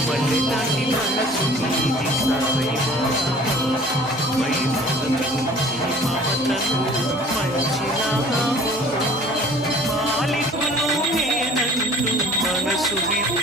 మల్లె లాంటి మనసు నీది సాయిబాబా మహిమగమించి మమతను పంచినావు మాలికులు నేనంటూ మనసు విప్పి